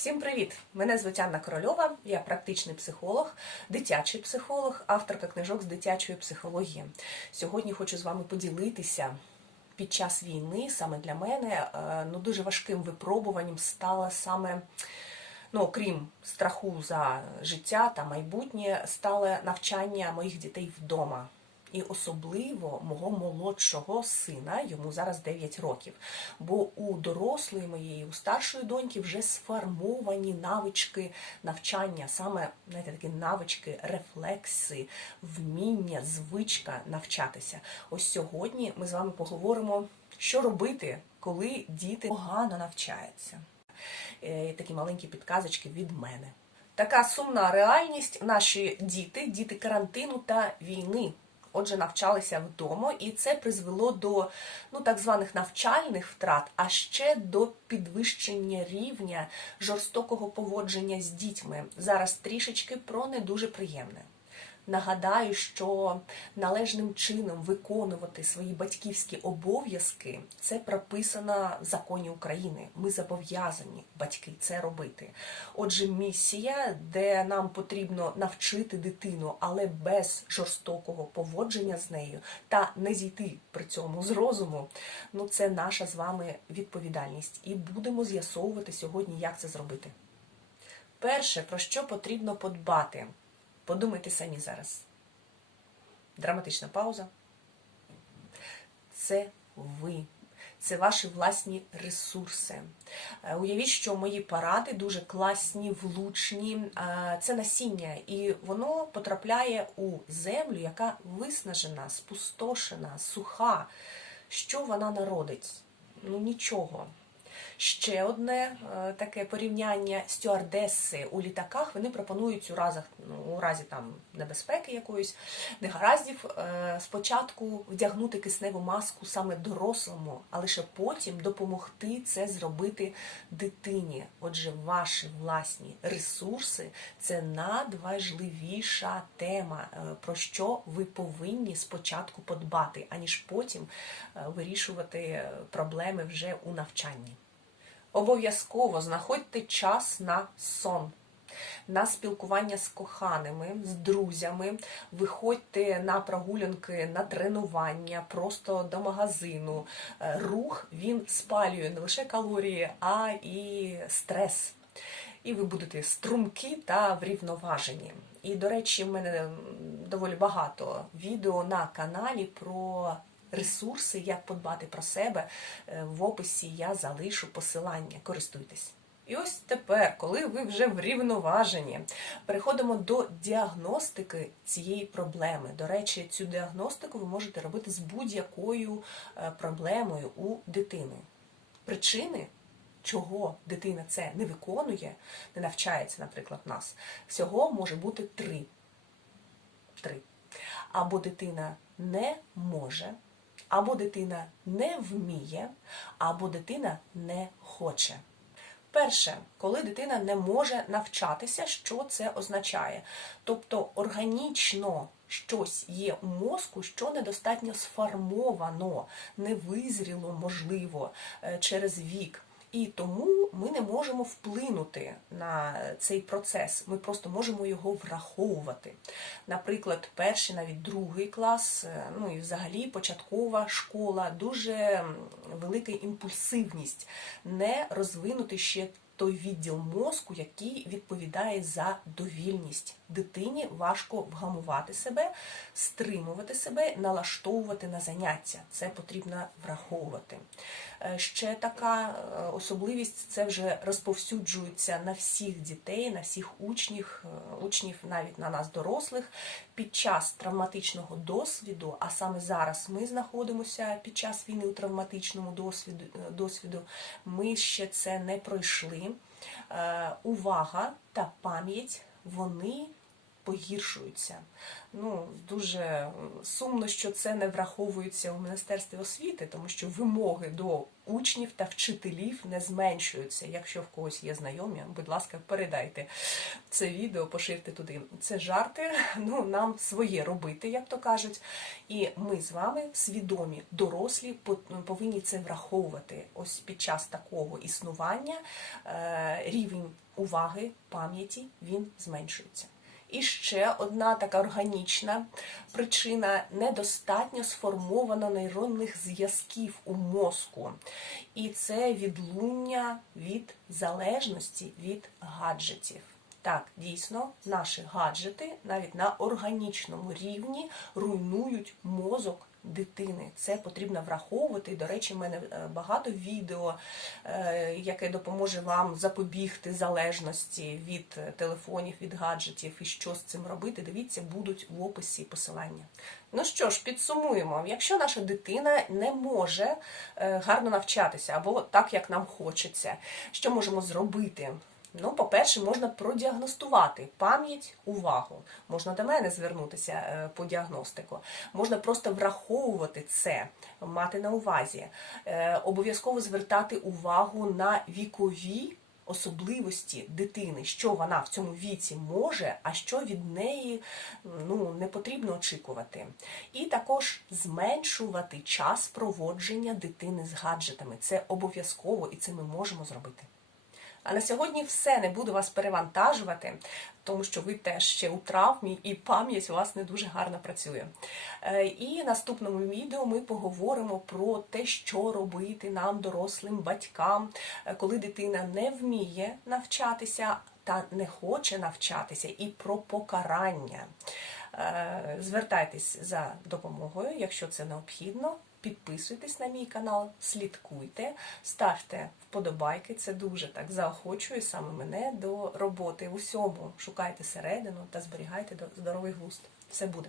Всім привіт! Мене звуть Анна Корольова, я практичний психолог, дитячий психолог, авторка книжок з дитячої психології. Сьогодні хочу з вами поділитися. Під час війни саме для мене е, ну, дуже важким випробуванням стало саме, ну, окрім страху за життя та майбутнє, стало навчання моїх дітей вдома. І особливо мого молодшого сина, йому зараз 9 років. Бо у дорослої моєї, у старшої доньки вже сформовані навички навчання, саме знаєте, такі навички, рефлекси, вміння, звичка навчатися. Ось сьогодні ми з вами поговоримо, що робити, коли діти погано навчаються. Е, Такі маленькі підказочки від мене. Така сумна реальність. Наші діти, діти карантину та війни. Отже, навчалися вдома, і це призвело до ну так званих навчальних втрат, а ще до підвищення рівня жорстокого поводження з дітьми. Зараз трішечки про не дуже приємне. Нагадаю, що належним чином виконувати свої батьківські обов'язки це прописано в законі України. Ми зобов'язані батьки це робити. Отже, місія, де нам потрібно навчити дитину, але без жорстокого поводження з нею та не зійти при цьому з розуму. Ну це наша з вами відповідальність, і будемо з'ясовувати сьогодні, як це зробити. Перше, про що потрібно подбати. Подумайте самі зараз. Драматична пауза. Це ви. Це ваші власні ресурси. Е, Уявіть, що мої поради дуже класні, влучні. Е, Це насіння, і воно потрапляє у землю, яка виснажена, спустошена, суха. Що вона народить? Ну нічого. Ще одне е, таке порівняння стюардеси у літаках. Вони пропонують у разах, ну, у разі там небезпеки якоїсь негараздів е, спочатку вдягнути кисневу маску саме дорослому, а лише потім допомогти це зробити дитині. Отже, ваші власні ресурси це надважливіша тема, е, про що ви повинні спочатку подбати, аніж потім вирішувати проблеми вже у навчанні. Обов'язково знаходьте час на сон, на спілкування з коханими, з друзями. Виходьте на прогулянки, на тренування, просто до магазину. Е, Рух він спалює не лише калорії, а і стрес. І ви будете струмкі та врівноважені. І, до речі, в мене доволі багато відео на каналі про ресурси, як подбати про себе. Е, В описі я залишу посилання. Користуйтесь. І ось тепер, коли ви вже врівноважені, переходимо до діагностики цієї проблеми. До речі, цю діагностику ви можете робити з будь-якою е, проблемою у дитини. Причини, чого дитина це не виконує, не навчається, наприклад, нас, всього може бути три. Три. Або дитина не може, або дитина не вміє, або дитина не хоче. Перше, коли дитина не може навчатися, що це означає? Тобто органічно щось є у мозку, що недостатньо сформовано, не визріло, можливо, е, через вік. І тому ми не можемо вплинути на цей процес. Ми просто можемо його враховувати. Наприклад, перший, навіть другий клас, е, ну і взагалі початкова школа, дуже велика імпульсивність, не розвинути ще той відділ мозку, який відповідає за довільність. Дитині важко вгамувати себе, стримувати себе, налаштовувати на заняття. Це потрібно враховувати. Е, Ще така е, особливість це вже розповсюджується на всіх дітей, на всіх учнів, е, учнів, навіть на нас, дорослих, під час травматичного досвіду, а саме зараз ми знаходимося під час війни у травматичному досвіду, досвіду ми ще це не пройшли. Увага та пам'ять вони погіршуються. Ну, дуже сумно, що це не враховується у Міністерстві освіти, тому що вимоги до учнів та вчителів не зменшуються. Якщо в когось є знайомі, будь ласка, передайте це відео, поширте туди. Це жарти, ну нам своє робити, як то кажуть. І ми з вами, свідомі, дорослі, по- повинні це враховувати. Ось під час такого існування е, рівень уваги, пам'яті він зменшується. І ще одна така органічна причина недостатньо сформовано нейронних зв'язків у мозку. І це відлуння від залежності від гаджетів. Так, дійсно, наші гаджети навіть на органічному рівні руйнують мозок дитини. Це потрібно враховувати. До речі, в мене е, багато відео, е, яке допоможе вам запобігти залежності від е, телефонів, від гаджетів і що з цим робити. Дивіться, будуть в описі посилання. Ну що ж, підсумуємо. Якщо наша дитина не може гарно навчатися або так, як нам хочеться, що можемо зробити? Ну, по-перше, можна продіагностувати пам'ять, увагу. Можна до мене звернутися е, по діагностику. Можна просто враховувати це, мати на увазі. Е, Обов'язково звертати увагу на вікові особливості дитини, що вона в цьому віці може, а що від неї ну, не потрібно очікувати. І також зменшувати час проводження дитини з гаджетами. Це обов'язково і це ми можемо зробити. А на сьогодні все не буду вас перевантажувати, тому що ви теж ще у травмі і пам'ять у вас не дуже гарно працює. Е, І в наступному відео ми поговоримо про те, що робити нам, дорослим батькам, е, коли дитина не вміє навчатися та не хоче навчатися, і про покарання. Е, Звертайтесь за допомогою, якщо це необхідно. Підписуйтесь на мій канал, слідкуйте, ставте вподобайки. Це дуже так заохочує саме мене до роботи. В усьому шукайте середину та зберігайте до- здоровий глузд. Все буде.